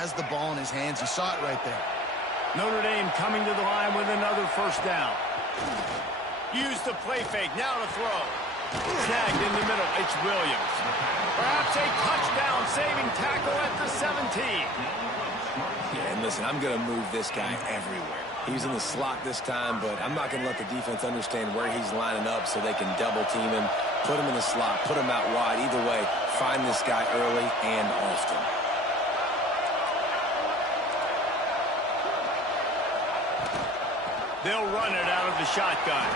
has the ball in his hands. You saw it right there. Notre Dame coming to the line with another first down. Use the play fake. Now to throw. Snagged in the middle. It's Williams. Perhaps a touchdown-saving tackle at the 17. Yeah, and listen, I'm going to move this guy everywhere. He's in the slot this time, but I'm not going to let the defense understand where he's lining up so they can double-team him, put him in the slot, put him out wide. Either way, find this guy early and often. They'll run it out of the shotgun.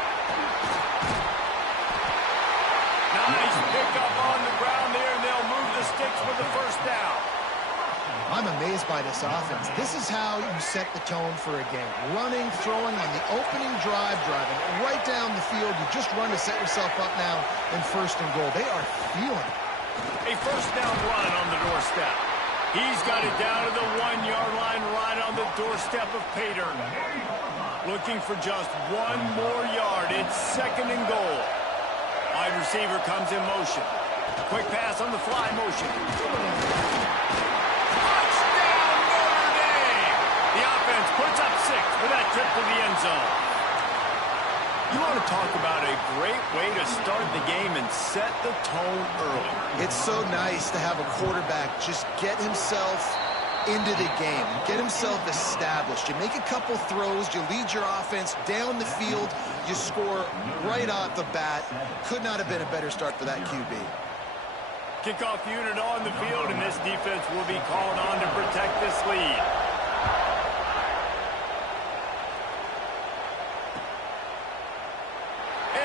Nice pickup on the ground there, and they'll move the sticks with the first down. I'm amazed by this offense. This is how you set the tone for a game. Running, throwing on the opening drive, driving right down the field. You just run to set yourself up now in first and goal. They are feeling it. A first down run on the doorstep. He's got it down to the 1-yard line right on the doorstep of Pater. Looking for just one more yard. It's second and goal. Wide receiver comes in motion. Quick pass on the fly motion. Touchdown, Notre Dame! The offense puts up 6 for that trip to the end zone. You want to talk about a great way to start the game and set the tone early. It's so nice to have a quarterback just get himself into the game, get himself established. You make a couple throws, you lead your offense down the field, you score right off the bat. Could not have been a better start for that QB. Kickoff unit on the field, and this defense will be called on to protect this lead.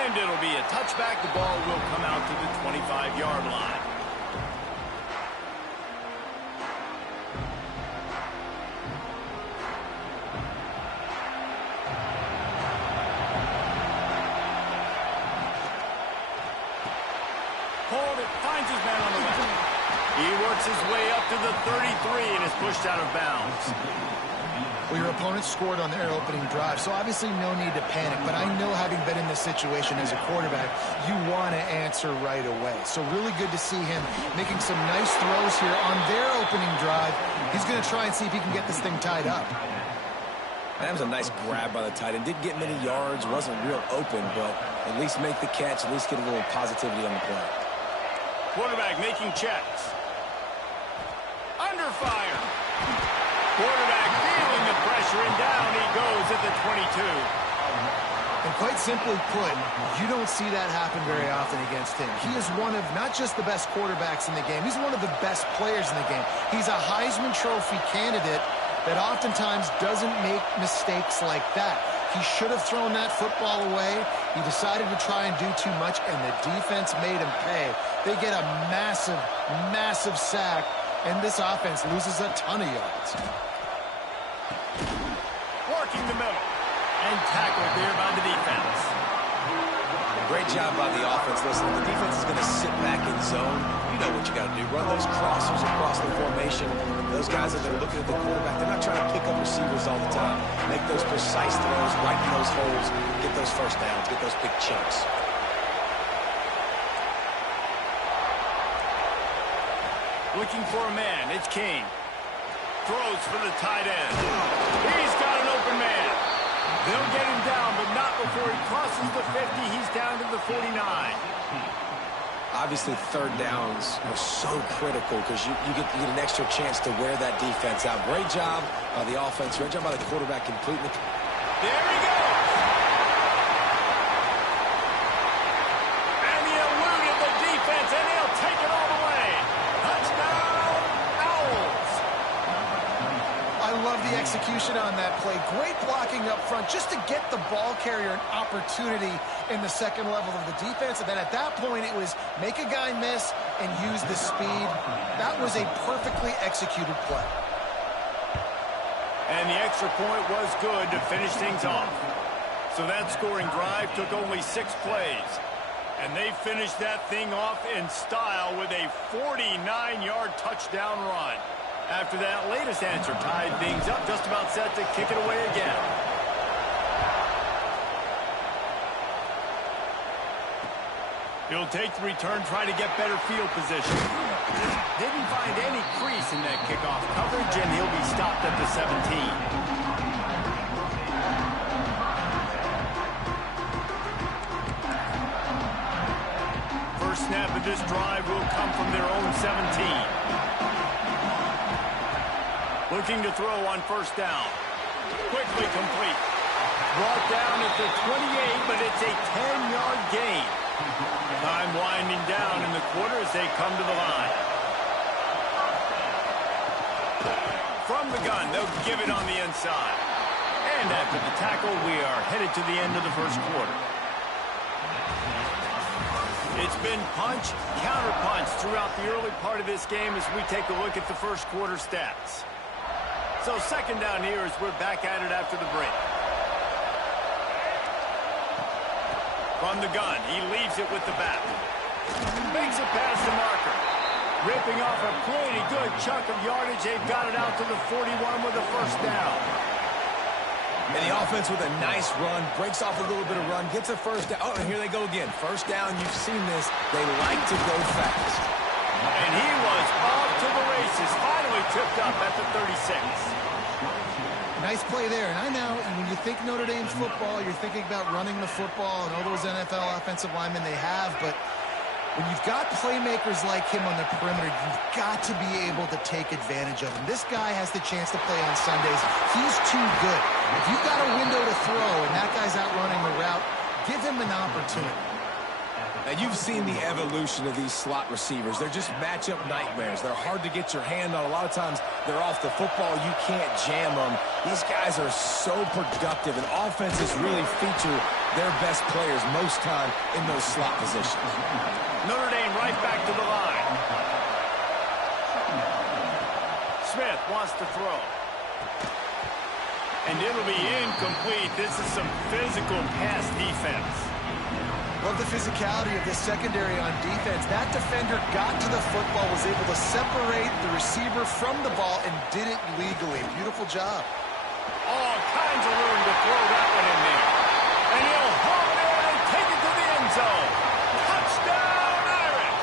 And it'll be a touchback. The ball will come out to the 25-yard line. Finds his man on the left. He works his way up to the 33 and is pushed out of bounds. Well, your opponent scored on their opening drive, so obviously no need to panic. But I know, having been in this situation as a quarterback, you want to answer right away. So really good to see him making some nice throws here on their opening drive. He's going to try and see if he can get this thing tied up. That was a nice grab by the tight end. Didn't get many yards, wasn't real open, but at least make the catch, at least get a little positivity on the play. Quarterback making checks. Under fire. Quarterback feeling the pressure, and down he goes at the 22. And quite simply put, you don't see that happen very often against him. He is one of not just the best quarterbacks in the game, he's one of the best players in the game. He's a Heisman Trophy candidate that oftentimes doesn't make mistakes like that. He should have thrown that football away. He decided to try and do too much, and the defense made him pay. They get a massive, massive sack, and this offense loses a ton of yards. Working the middle, and tackled there by the defense. Great job by the offense. Listen, the defense is going to sit back in zone. You know what you got to do. Run those crossers across the formation. Those guys that are looking at the quarterback, they're not trying to pick up receivers all the time. Make those precise throws, right in those holes, get those first downs, get those big chunks. Looking for a man. It's King. Throws for the tight end. He's got an open man. They'll get him down, but not before he crosses the 50. He's down to the 49. Obviously, third downs are so critical because you get an extra chance to wear that defense out. Great job by the offense. Great job by the quarterback completing the... There he goes. And he eluded the defense, and he'll take it all the way. Touchdown, Owls. I love the execution on that play. Great blocking up front just to get the ball carrier an opportunity in the second level of the defense. And then at that point, it was make a guy miss and use the speed. That was a perfectly executed play. And the extra point was good to finish things off. So that scoring drive took only 6 plays. And they finished that thing off in style with a 49-yard touchdown run. After that latest answer tied things up, just about set to kick it away again. He'll take the return, try to get better field position. Didn't find any crease in that kickoff coverage, and he'll be stopped at the 17. First snap of this drive will come from their own 17. Looking to throw on first down. Quickly complete. Brought down at the 28, but it's a 10-yard gain. Time winding down in the quarter as they come to the line. From the gun, they'll give it on the inside. And after the tackle, we are headed to the end of the first quarter. It's been punch, counter-punch throughout the early part of this game as we take a look at the first quarter stats. So second down here as we're back at it after the break. From the gun, he leaves it with the back. Makes it past the marker. Ripping off a pretty good chunk of yardage. They've got it out to the 41 with a first down. And the offense with a nice run, breaks off a little bit of run, gets a first down. Oh, and here they go again. First down, you've seen this. They like to go fast. And he was off to the races. Finally tripped up at the 36. Nice play there. And I know when you think Notre Dame's football, you're thinking about running the football and all those NFL offensive linemen they have. But when you've got playmakers like him on the perimeter, you've got to be able to take advantage of him. This guy has the chance to play on Sundays. He's too good. If you've got a window to throw and that guy's out running the route, give him an opportunity. Now, you've seen the evolution of these slot receivers. They're just matchup nightmares. They're hard to get your hand on. A lot of times, they're off the football. You can't jam them. These guys are so productive, and offenses really feature their best players most time in those slot positions. Notre Dame right back to the line. Smith wants to throw. And it'll be incomplete. This is some physical pass defense. Love the physicality of this secondary on defense. That defender got to the football, was able to separate the receiver from the ball, and did it legally. Beautiful job. All kinds of room to throw that one in there. And he'll hold it and take it to the end zone. Touchdown, Irish!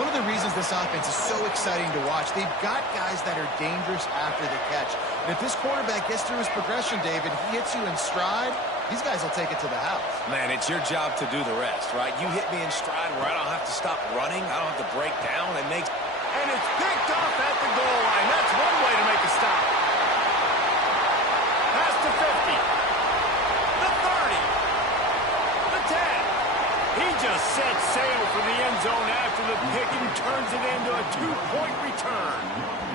One of the reasons this offense is so exciting to watch, they've got guys that are dangerous after the catch. And if this quarterback gets through his progression, David, he hits you in stride, these guys will take it to the house. Man, it's your job to do the rest, right? You hit me in stride where I don't have to stop running. I don't have to break down. And it's picked off at the goal line. That's one way to make a stop. Past the 50. The 30. The 10. He just set sail for the end zone after the pick and turns it into a 2-point return.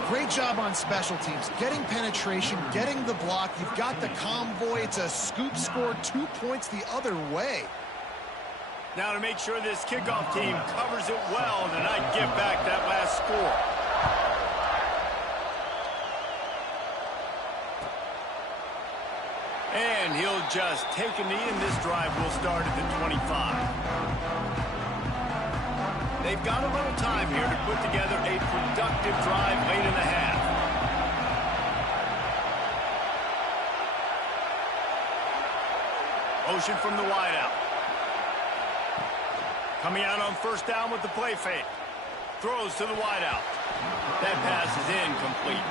Great job on special teams, getting penetration, getting the block. You've got the convoy. It's a scoop score, 2 points the other way. Now to make sure this kickoff team covers it well tonight, give back that last score. And he'll just take a knee, and this drive will start at the 25. They've got a little time here to put together a productive drive late in the half. Motion from the wideout. Coming out on first down with the play fake. Throws to the wideout. That pass is incomplete.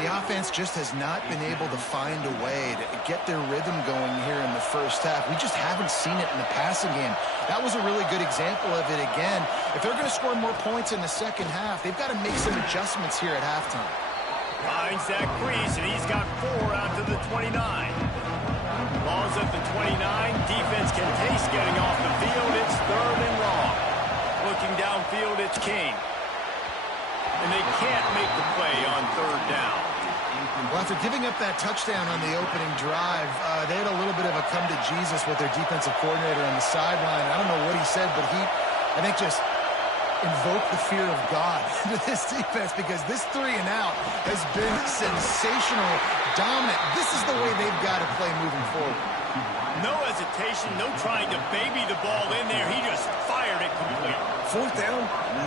The offense just has not been able to find a way to get their rhythm going here in the first half. We just haven't seen it in the passing game. That was a really good example of it again. If they're going to score more points in the second half, they've got to make some adjustments here at halftime. Finds that crease, and he's got 4 out to the 29. Ball's at the 29. Defense can taste getting off the field. It's 3rd and long. Looking downfield, it's King. And they can't make the play on 3rd down. Well, after giving up that touchdown on the opening drive, they had a little bit of a come to Jesus with their defensive coordinator on the sideline. I don't know what he said, but he, I think, just invoked the fear of God into this defense, because this 3 and out has been sensational, dominant. This is the way they've got to play moving forward. No hesitation, no trying to baby the ball in there. He just fired it complete. 4th down,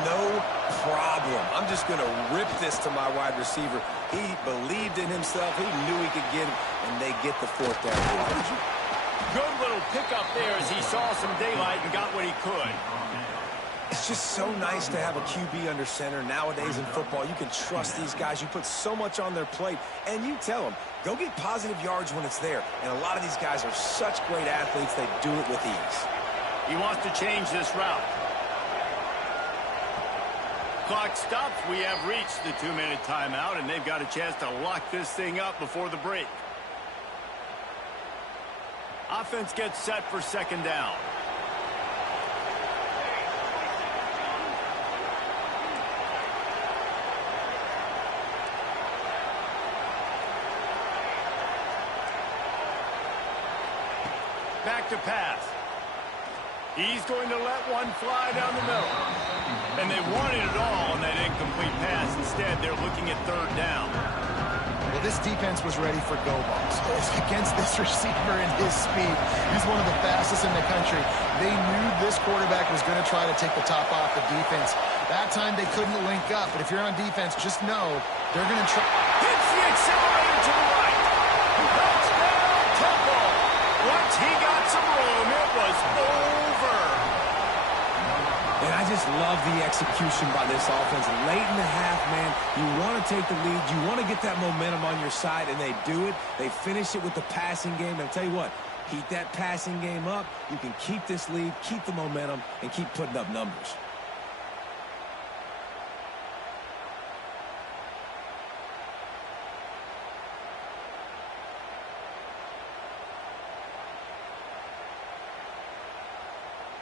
no problem. I'm just going to rip this to my wide receiver. He believed in himself. He knew he could get it, and they get the 4th down. Good little pickup there as he saw some daylight and got what he could. It's just so nice to have a QB under center. Nowadays in football, you can trust these guys. You put so much on their plate, and you tell them, go get positive yards when it's there. And a lot of these guys are such great athletes, they do it with ease. He wants to change this route. Clock stops. We have reached the 2-minute timeout, and they've got a chance to lock this thing up before the break. Offense gets set for second down. Back to pass. He's going to let one fly down the middle. And they wanted it all on that incomplete pass. Instead, they're looking at third down. Well, this defense was ready for go balls. Against this receiver and his speed, he's one of the fastest in the country. They knew this quarterback was going to try to take the top off the defense. That time they couldn't link up, but if you're on defense, just know they're going to try. Hits the accelerator to the right. Touchdown, Temple. Once he got some room, it was over. And I just love the execution by this offense. Late in the half, man, you want to take the lead. You want to get that momentum on your side, and they do it. They finish it with the passing game. And I'll tell you what, keep that passing game up. You can keep this lead, keep the momentum, and keep putting up numbers.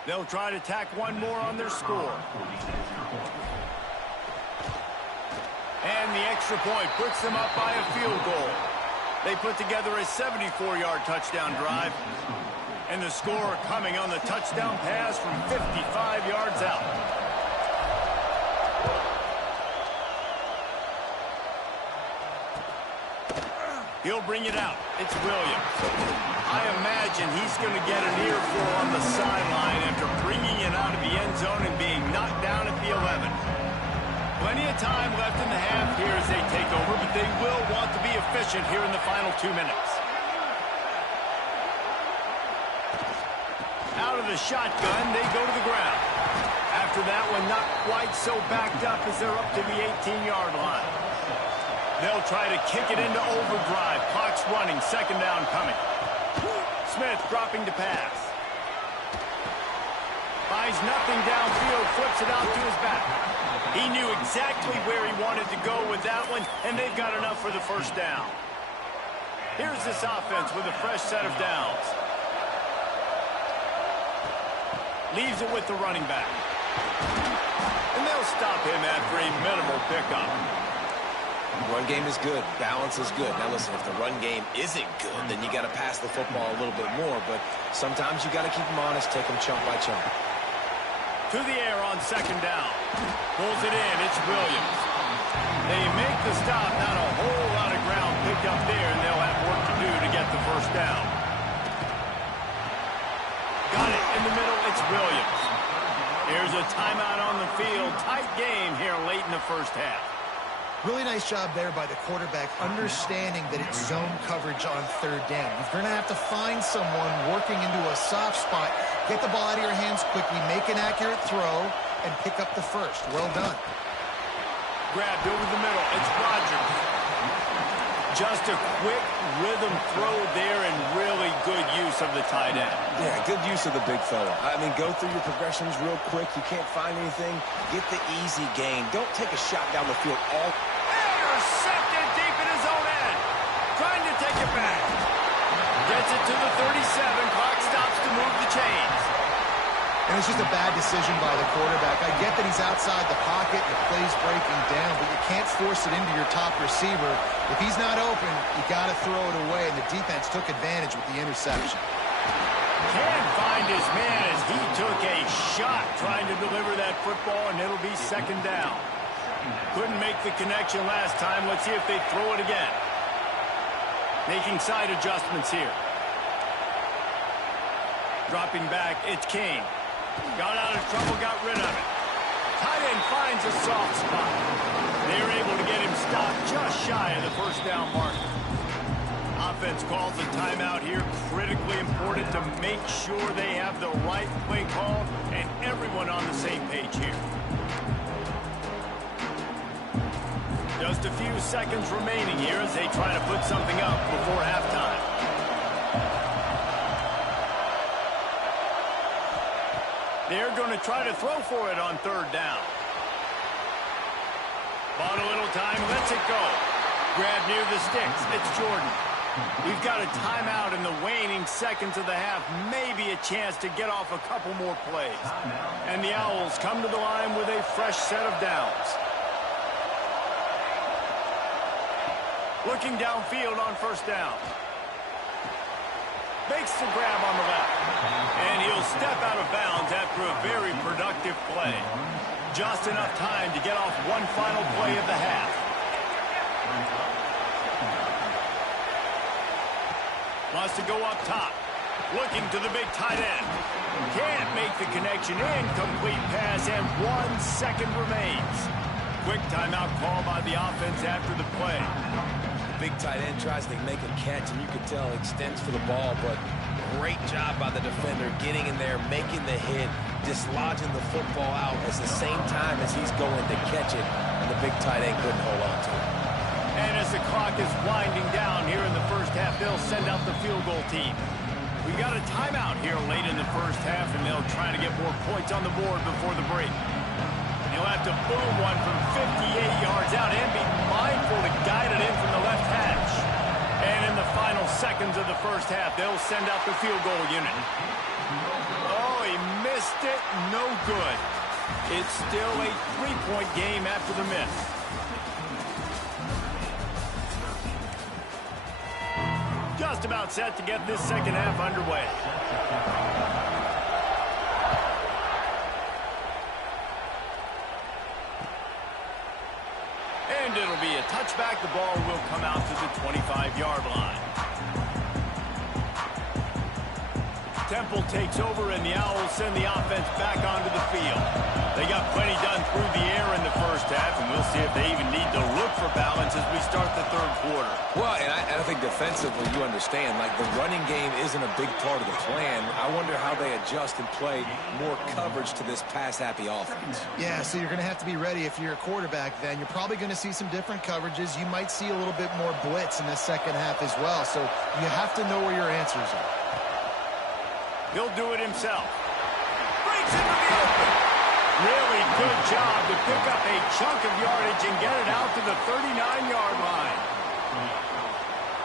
They'll try to tack one more on their score. And the extra point puts them up by a field goal. They put together a 74-yard touchdown drive. And the score coming on the touchdown pass from 55 yards out. He'll bring it out. It's Williams. I imagine he's going to get an earful on the sideline after bringing it out of the end zone and being knocked down at the 11. Plenty of time left in the half here as they take over, but they will want to be efficient here in the final 2 minutes. Out of the shotgun, they go to the ground. After that one, not quite so backed up as they're up to the 18-yard line. They'll try to kick it into overdrive. Clock's running. Second down coming. Smith dropping to pass. Finds nothing downfield. Flips it out to his back. He knew exactly where he wanted to go with that one, and they've got enough for the first down. Here's this offense with a fresh set of downs. Leaves it with the running back. And they'll stop him after a minimal pickup. Run game is good. Balance is good. Now, listen, if the run game isn't good, then you got to pass the football a little bit more. But sometimes you got to keep them honest, take them chunk by chunk. To the air on second down. Pulls it in. It's Williams. They make the stop. Not a whole lot of ground picked up there, and they'll have work to do to get the first down. Got it in the middle. It's Williams. Here's a timeout on the field. Tight game here late in the first half. Really nice job there by the quarterback, understanding that it's zone coverage on third down. You're going to have to find someone working into a soft spot, get the ball out of your hands quickly, make an accurate throw, and pick up the first. Well done. Grabbed over the middle. It's Rodgers. Just a quick rhythm throw there and really good use of the tight end. Yeah, good use of the big fella. I mean, go through your progressions real quick. You can't find anything. Get the easy gain. Don't take a shot down the field all. Intercepted deep in his own end. Trying to take it back. Gets it to the 37. Clock stops to move the chains. And it's just a bad decision by the quarterback. I get that he's outside the pocket, the play's breaking down, but you can't force it into your top receiver. If he's not open, you got to throw it away, and the defense took advantage with the interception. Can't find his man as he took a shot trying to deliver that football, and it'll be second down. Couldn't make the connection last time. Let's see if they throw it again. Making side adjustments here. Dropping back, it's Kane. Got out of trouble, got rid of it. Tight end finds a soft spot. They're able to get him stopped just shy of the first down marker. offense calls a timeout here. Critically important to make sure they have the right play call and everyone on the same page here. Just a few seconds remaining here as they try to put something up before halftime. They're going to try to throw for it on third down. Bought a little time, lets it go. Grab near the sticks. It's Jordan. We've got a timeout in the waning seconds of the half. Maybe a chance to get off a couple more plays. And the Owls come to the line with a fresh set of downs. Looking downfield on first down. Makes the grab on the left. And he'll step out of bounds after a very productive play. Just enough time to get off one final play of the half. Wants to go up top. Looking to the big tight end. Can't make the connection. Incomplete pass, and 1 second remains. Quick timeout call by the offense after the play. The big tight end tries to make a catch, and you can tell extends for the ball, but great job by the defender getting in there, making the hit, dislodging the football out at the same time as he's going to catch it, and the big tight end couldn't hold on to it. And as the clock is winding down here in the first half, they'll send out the field goal team. We've got a timeout here late in the first half, and they'll try to get more points on the board before the break. He'll have to boom one from 58 yards out and be mindful to guide it in from the left hash. And in the final seconds of the first half, they'll send out the field goal unit. Oh, he missed it. No good. It's still a 3-point game after the miss. Just about set to get this second half underway. And it'll be a touchback. The ball will come out to the 25-yard line. Temple takes over, and the Owls send the offense back onto the field. They got plenty done through the air in the first half, and we'll see if they even need to look for balance as we start the third quarter. Well, and I think defensively, you understand, like the running game isn't a big part of the plan. I wonder how they adjust and play more coverage to this pass-happy offense. Yeah, so you're going to have to be ready if you're a quarterback then. You're probably going to see some different coverages. You might see a little bit more blitz in the second half as well, so you have to know where your answers are. He'll do it himself. Breaks into the open. Really good job to pick up a chunk of yardage and get it out to the 39-yard line.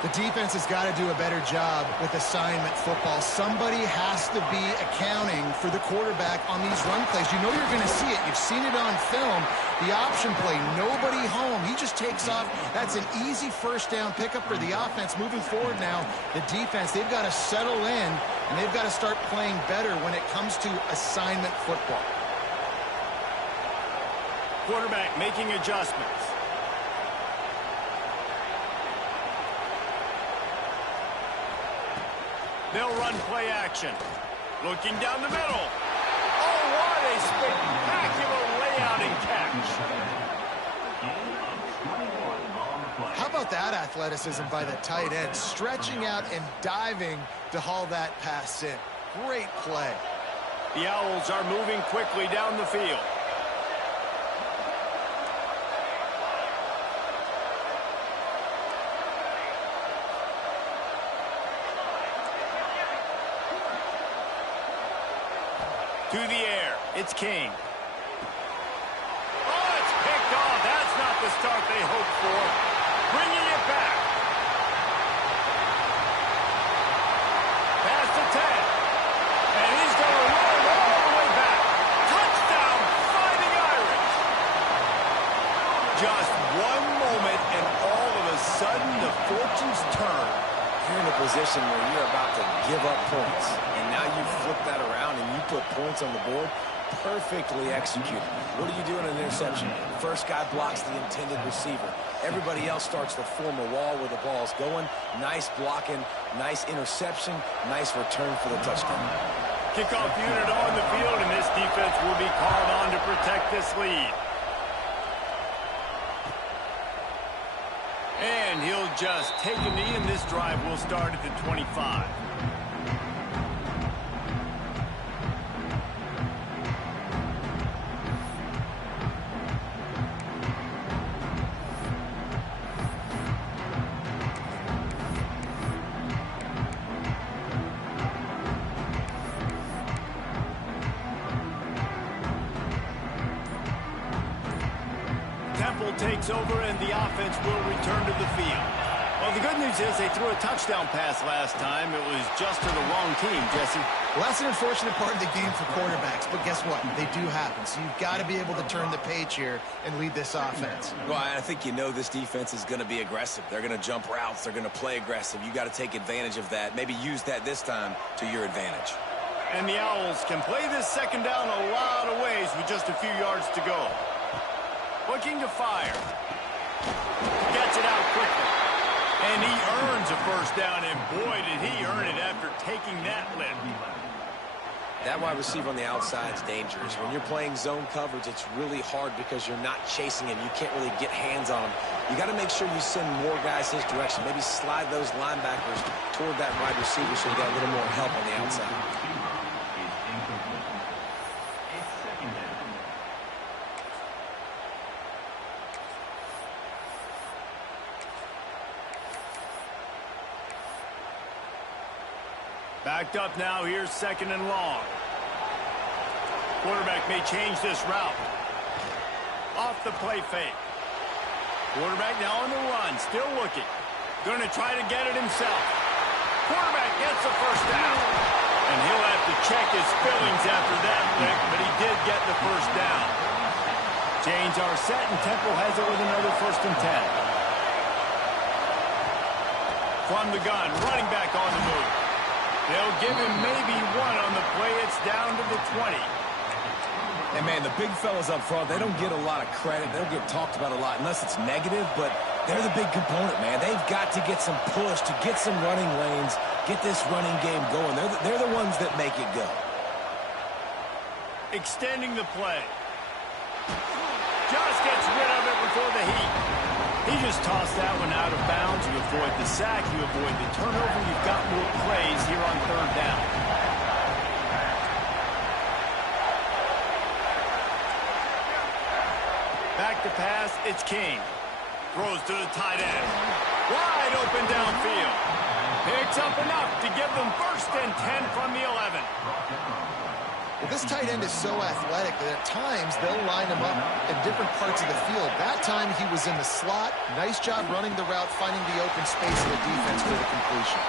The defense has got to do a better job with assignment football. Somebody has to be accounting for the quarterback on these run plays. You know you're going to see it. You've seen it on film. The option play, nobody home. He just takes off. That's an easy first down pickup for the offense. Moving forward now, the defense, they've got to settle in, and they've got to start playing better when it comes to assignment football. Quarterback making adjustments. They'll run play action. Looking down the middle. Oh, what a spectacular layout and catch. How about that athleticism by the tight end? Stretching out and diving to haul that pass in. Great play. The Owls are moving quickly down the field. To the air, it's King. Oh, it's picked off. That's not the start they hoped for. Bringing it back. Pass to 10. And he's going to run it all the way back. Touchdown, Fighting Irish. Just one moment, and all of a sudden, the fortunes turn. You're in a position where you're about to give up points, and now you flip that around and you put points on the board. Perfectly executed. What do you do in an interception? First guy blocks the intended receiver. Everybody else starts to form a wall where the ball's going. Nice blocking, nice interception, nice return for the touchdown. Kickoff unit on the field, and this defense will be called on to protect this lead. And he'll just take a knee, and this drive will start at the 25. Temple takes over, and the offense will return to the field. Well, the good news is they threw a touchdown pass last time. It was just to the wrong team, Jesse. Well, that's an unfortunate part of the game for quarterbacks, but guess what? They do happen, so you've got to be able to turn the page here and lead this offense. Well, I think you know this defense is going to be aggressive. They're going to jump routes. They're going to play aggressive. You got to take advantage of that. Maybe use that this time to your advantage. And the Owls can play this second down a lot of ways with just a few yards to go. Looking to fire. Gets it out quickly. And he earns a first down, and boy, did he earn it after taking that lift. That wide receiver on the outside is dangerous. When you're playing zone coverage, it's really hard because you're not chasing him. You can't really get hands on him. You got to make sure you send more guys his direction. Maybe slide those linebackers toward that wide receiver so you got a little more help on the outside. Backed up now, here's second and long. Quarterback may change this route. Off the play fake. Quarterback now on the run, still looking. Going to try to get it himself. Quarterback gets the first down. And he'll have to check his fillings after that lick, but he did get the first down. Chains are set, and Temple has it with another 1st and 10. From the gun, running back on the move. They'll give him maybe one on the play. It's down to the 20. And, man, the big fellas up front, they don't get a lot of credit. They don't get talked about a lot unless it's negative, but they're the big component, man. They've got to get some push, to get some running lanes, get this running game going. They're the ones that make it go. Extending the play. Just gets rid of it before the heat. He just tossed that one out of bounds. You avoid the sack, you avoid the turnover. You've got more plays here on 3rd down. Back to pass, it's King. Throws to the tight end. Wide open downfield. Picks up enough to give them 1st and 10 from the 11. Well, this tight end is so athletic that at times they'll line him up in different parts of the field. That time he was in the slot. Nice job running the route, finding the open space in the defense for the completion.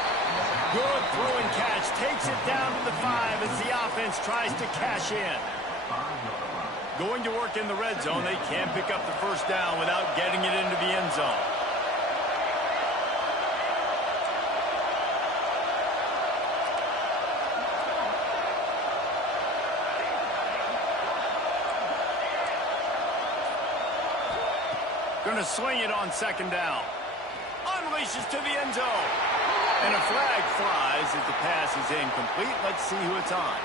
Good throw and catch. Takes it down to the 5 as the offense tries to cash in. Going to work in the red zone. They can't pick up the first down without getting it into the end zone. Going to swing it on 2nd down. Unleashes to the end zone. And a flag flies as the pass is incomplete. Let's see who it's on.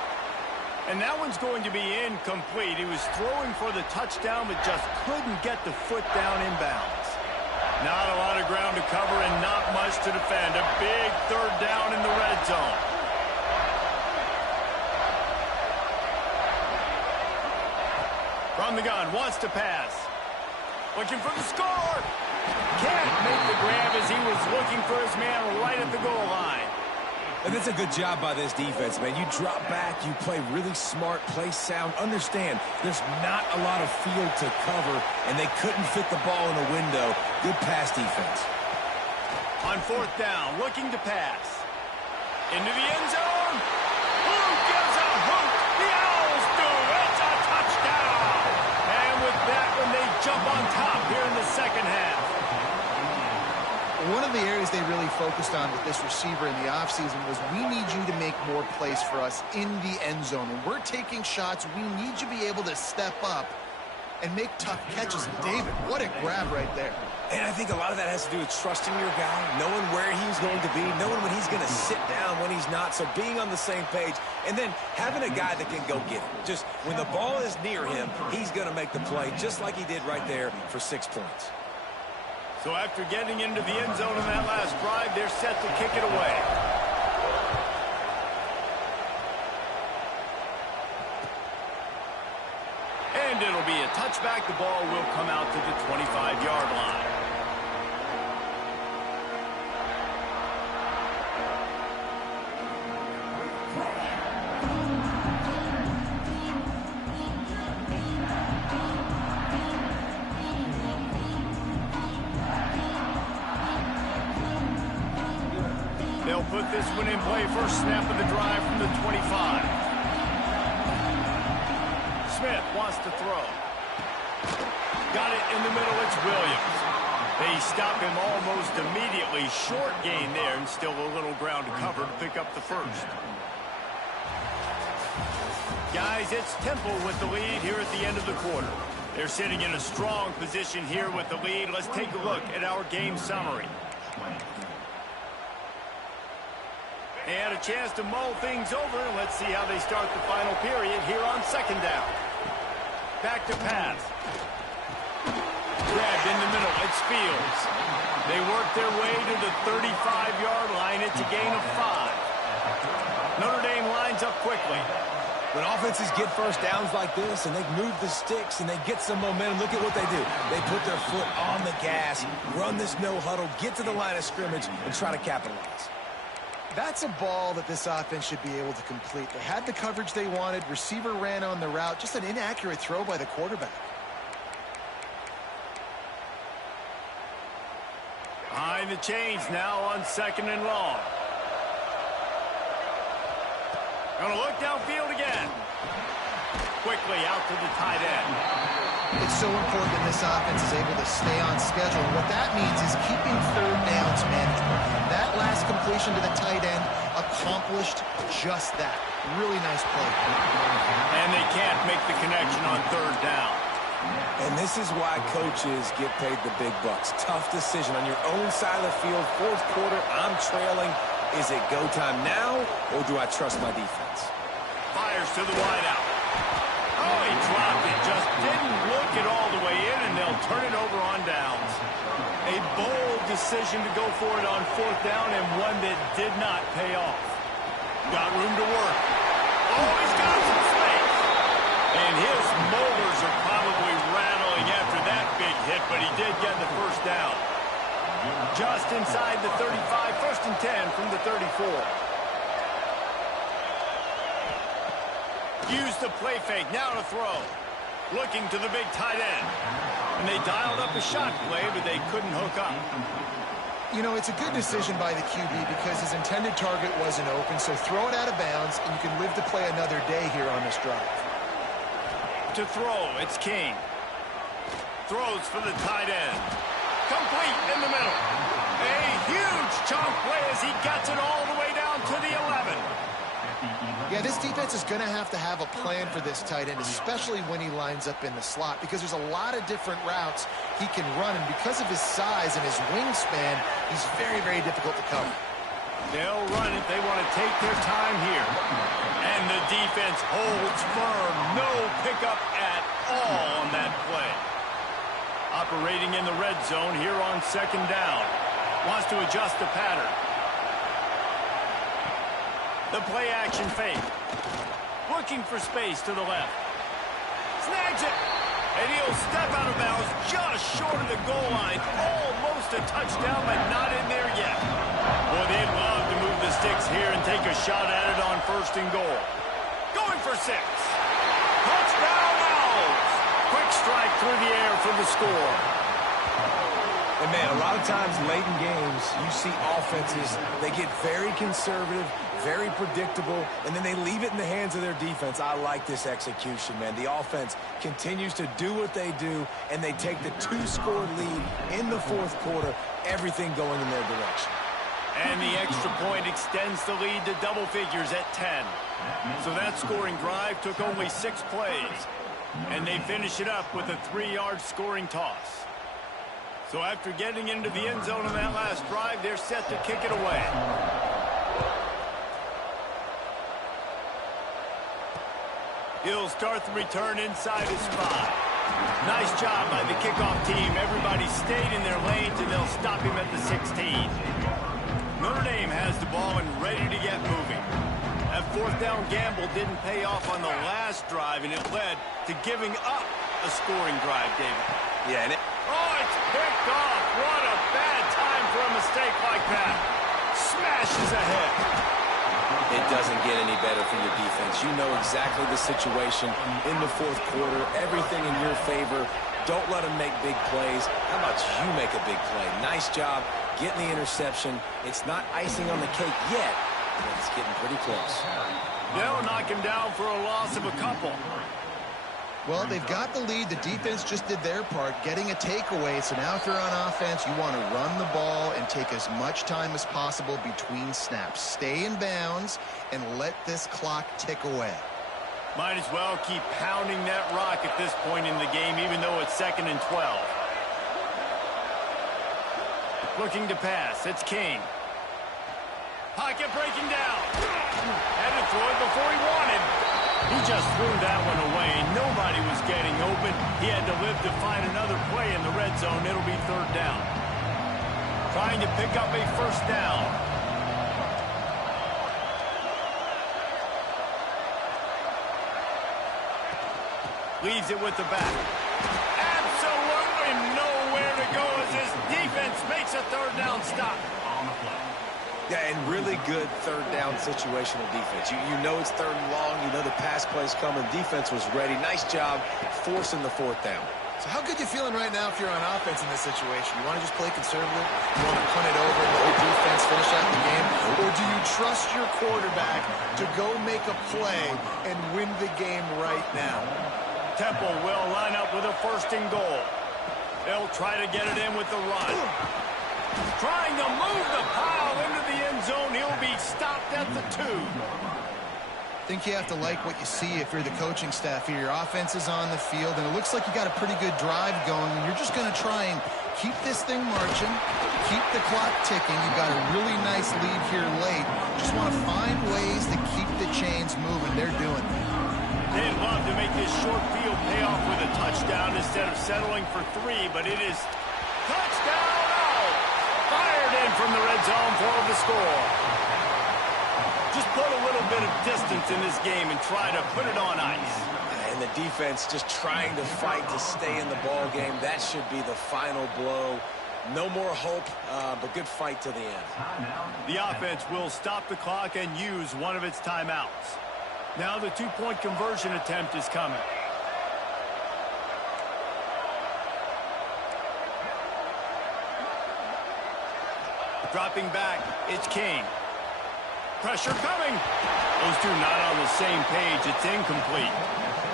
And that one's going to be incomplete. He was throwing for the touchdown, but just couldn't get the foot down inbounds. Not a lot of ground to cover and not much to defend. A big 3rd down in the red zone. From the gun, wants to pass. Looking for the score. Can't make the grab as he was looking for his man right at the goal line. And that's a good job by this defense, man. You drop back, you play really smart, play sound. Understand, there's not a lot of field to cover, and they couldn't fit the ball in a window. Good pass defense. On 4th down, looking to pass. Into the end zone. Who gives a hoot? The Owls do. It's a touchdown. And with that one, they jump on top here in the 2nd half. One of the areas they really focused on with this receiver in the offseason was we need you to make more plays for us in the end zone. When we're taking shots, we need you to be able to step up and make tough catches. David, what a grab right there. And I think a lot of that has to do with trusting your guy, knowing where he's going to be, knowing when he's going to sit down, when he's not, so being on the same page, and then having a guy that can go get it. Just when the ball is near him, he's going to make the play, just like he did right there for 6 points. So after getting into the end zone in that last drive, they're set to kick it away. And it'll be a touchback. The ball will come out to the 25-yard line. They'll put this one in play. First snap of the drive from the 25. Smith wants to throw. Got it in the middle. It's Williams. They stop him almost immediately. Short gain there, and still a little ground to cover to pick up the first. Guys, it's Temple with the lead here at the end of the quarter. They're sitting in a strong position here with the lead. Let's take a look at our game summary. They had a chance to mull things over. Let's see how they start the final period here on second down. Back to pass. Grabbed in the middle. It's Fields. They work their way to the 35-yard line. It's a gain of 5. Notre Dame lines up quickly. When offenses get first downs like this and they move the sticks and they get some momentum, look at what they do. They put their foot on the gas, run this no huddle, get to the line of scrimmage, and try to capitalize. That's a ball that this offense should be able to complete. They had the coverage they wanted. Receiver ran on the route. Just an inaccurate throw by the quarterback. Behind the chains now on second and long. Gonna look downfield again. Quickly out to the tight end. It's so important that this offense is able to stay on schedule. What that means is keeping third downs manageable. That last completion to the tight end accomplished just that. Really nice play. And they can't make the connection on third down. And this is why coaches get paid the big bucks. Tough decision on your own side of the field. Fourth quarter, I'm trailing. Is it go time now, or do I trust my defense? Fires to the wideout. Oh, he dropped it. Just didn't look it all the way in, and they'll turn it over on downs. A bold decision to go for it on fourth down, and one that did not pay off. Got room to work. Oh, he's got some space. And his molars are probably rattling after that big hit, but he did get the first down. Just inside the 35, first and 10 from the 34. Use the play fake, now to throw. Looking to the big tight end. And they dialed up a shot play, but they couldn't hook up. You know, it's a good decision by the QB because his intended target wasn't open, so throw it out of bounds, and you can live to play another day here on this drive. To throw, it's King. Throws for the tight end. Complete in the middle. A huge chunk play as he gets it all the way down to the 11. Yeah, this defense is going to have a plan for this tight end, especially when he lines up in the slot, because there's a lot of different routes he can run, and because of his size and his wingspan, he's very, very difficult to cover. They'll run it. They want to take their time here. And the defense holds firm. No pickup at all on that play. Operating in the red zone here on second down. Wants to adjust the pattern. The play action fake. Looking for space to the left. Snags it. And he'll step out of bounds just short of the goal line. Almost a touchdown, but not in there yet. Boy, they'd love to move the sticks here and take a shot at it on first and goal. Going for 6. Touchdown Owls. Quick strike through the air for the score. And, man, a lot of times late in games, you see offenses, they get very conservative, very predictable, and then they leave it in the hands of their defense. I like this execution, man. The offense continues to do what they do, and they take the 2-score lead in the fourth quarter, everything going in their direction. And the extra point extends the lead to double figures at 10. So that scoring drive took only 6 plays, and they finish it up with a 3-yard scoring toss. So after getting into the end zone on that last drive, they're set to kick it away. He'll start the return inside his 5. Nice job by the kickoff team. Everybody stayed in their lanes, and they'll stop him at the 16. Notre Dame has the ball and ready to get moving. That fourth down gamble didn't pay off on the last drive, and it led to giving up a scoring drive, David. Yeah, Oh, it's picked off. What a bad time for a mistake like that. Smashes ahead. It doesn't get any better for your defense. You know exactly the situation in the fourth quarter. Everything in your favor. Don't let them make big plays. How about you make a big play? Nice job getting the interception. It's not icing on the cake yet, but it's getting pretty close. They'll knock him down for a loss of a couple. Well, they've got the lead. The defense just did their part, getting a takeaway. So now if you're on offense, you want to run the ball and take as much time as possible between snaps. Stay in bounds and let this clock tick away. Might as well keep pounding that rock at this point in the game, even though it's 2nd and 12. Looking to pass. It's King. Pocket breaking down. Had to throw it before he wanted. He just threw that one away. Nobody was getting open. He had to live to find another play in the red zone. It'll be 3rd down. Trying to pick up a 1st down. Leaves it with the back. Absolutely nowhere to go as his defense makes a 3rd down stop. Yeah, and really good 3rd down situational defense. You know it's 3rd and long. You know the pass play's coming. Defense was ready. Nice job forcing the 4th down. So how good you feeling right now if you're on offense in this situation? You want to just play conservative? You want to punt it over and let your defense finish out the game? Or do you trust your quarterback to go make a play and win the game right now? Temple will line up with a 1st and goal. They'll try to get it in with the run. Trying to move the pile into the end zone. He'll be stopped at the 2. I think you have to like what you see if you're the coaching staff here. Your offense is on the field, and it looks like you got a pretty good drive going, and you're just going to try and keep this thing marching, keep the clock ticking. You've got a really nice lead here late. Just want to find ways to keep the chains moving. They're doing it. They'd love to make this short field pay off with a touchdown instead of settling for 3, but it is touchdown. Fired in from the red zone for the score. Just put a little bit of distance in this game and try to put it on ice. And the defense just trying to fight to stay in the ball game. That should be the final blow. No more hope, but good fight to the end. The offense will stop the clock and use one of its timeouts. Now the 2-point conversion attempt is coming. Dropping back, it's King. Pressure coming. Those two not on the same page. It's incomplete.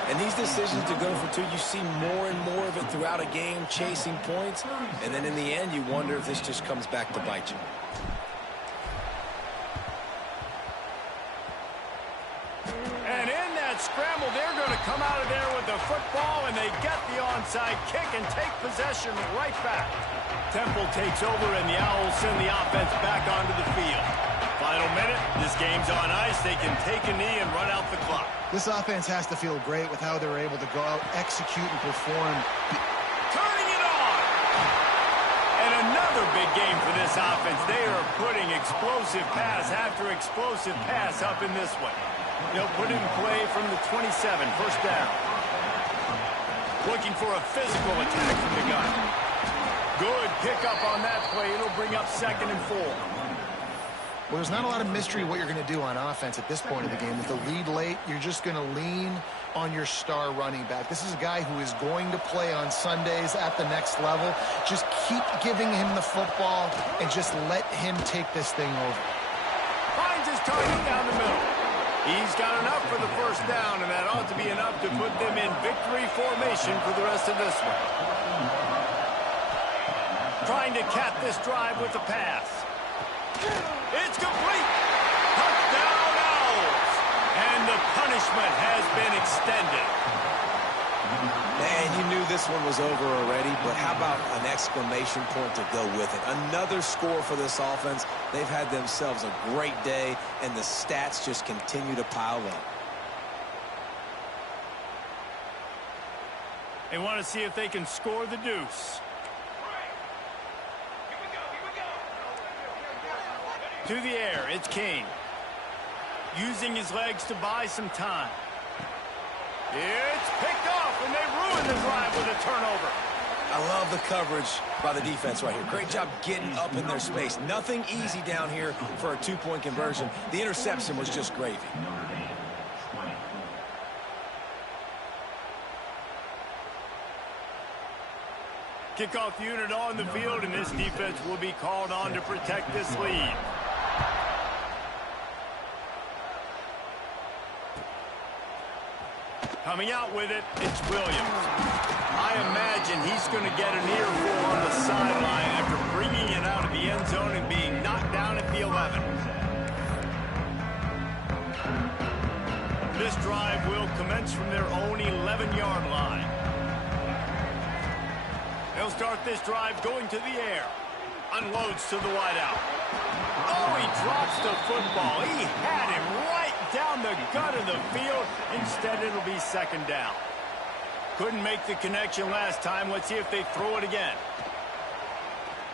And these decisions to go for 2, you see more and more of it throughout a game, chasing points. And then in the end, you wonder if this just comes back to bite you. And in that scramble, they're going to come out of there with the football, and they get the onside kick and take possession right back. Temple takes over, and the Owls send the offense back onto the field. Final minute, this game's on ice. They can take a knee and run out the clock. This offense has to feel great with how they're able to go out, execute, and perform. Turning it on! And another big game for this offense. They are putting explosive pass after explosive pass up in this one. They'll put it in play from the 27, 1st down. Looking for a physical attack from the gun. Good pickup on that play. It'll bring up 2nd and 4. Well, there's not a lot of mystery what you're going to do on offense at this point of the game. With the lead late, you're just going to lean on your star running back. This is a guy who is going to play on Sundays at the next level. Just keep giving him the football and just let him take this thing over. Finds his target down the middle. He's got enough for the 1st down, and that ought to be enough to put them in victory formation for the rest of this one. Trying to cap this drive with the pass. It's complete. Touchdown Owls. And the punishment has been extended. Man, you knew this one was over already, but how about an exclamation point to go with it? Another score for this offense. They've had themselves a great day, and the stats just continue to pile up. They want to see if they can score the deuce. To the air, it's King. Using his legs to buy some time. It's picked off, and they ruin the drive with a turnover. I love the coverage by the defense right here. Great job getting up in their space. Nothing easy down here for a two-point conversion. The interception was just gravy. Kickoff unit on the field, and this defense will be called on to protect this lead. Coming out with it, it's Williams. I imagine he's going to get an earful on the sideline after bringing it out of the end zone and being knocked down at the 11. This drive will commence from their own 11-yard line. They'll start this drive going to the air. Unloads to the wideout. Oh, he drops the football. He had him right down the gut of the field. Instead, it'll be second down. Couldn't make the connection last time. Let's see if they throw it again.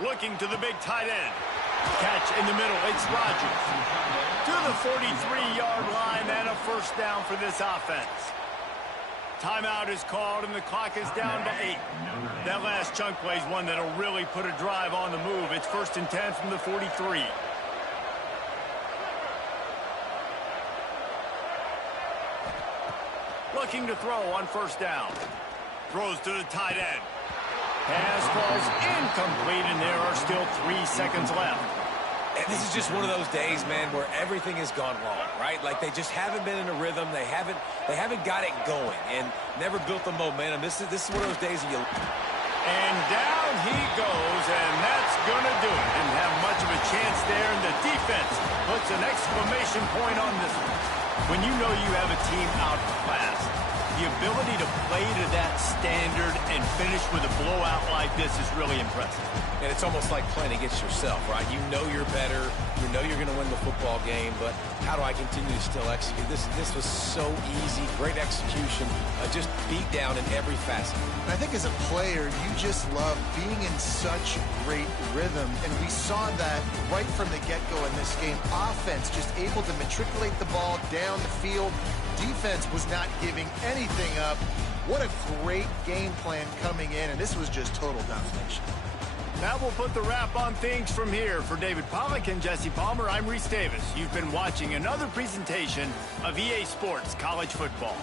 Looking to the big tight end. Catch in the middle. It's Rodgers. To the 43-yard line and a first down for this offense. Timeout is called, and the clock is down to 8. That last chunk play is one that'll really put a drive on the move. It's 1st and 10 from the 43. Looking to throw on first down. Throws to the tight end. Pass falls incomplete, and there are still 3 seconds left. And this is just one of those days, man, where everything has gone wrong, right? Like they just haven't been in a rhythm. They haven't got it going and never built the momentum. This is one of those days that you... And down he goes, and that's going to do it. Didn't have much of a chance there, and the defense puts an exclamation point on this one. When you know you have a team outclassed, the ability to play to that standard and finish with a blowout like this is really impressive. And it's almost like playing against yourself, right? You know you're better. You know you're going to win the football game, but how do I continue to still execute? This was so easy. Great execution. Just beat down in every facet. And I think as a player, you just love being in such great rhythm. And we saw that right from the get-go in this game. Offense just able to matriculate the ball down the field. Defense was not giving anything up. What a great game plan coming in, and this was just total domination. That will put the wrap on things from here. For David Pollack and Jesse Palmer, I'm Reese Davis. You've been watching another presentation of EA Sports College Football.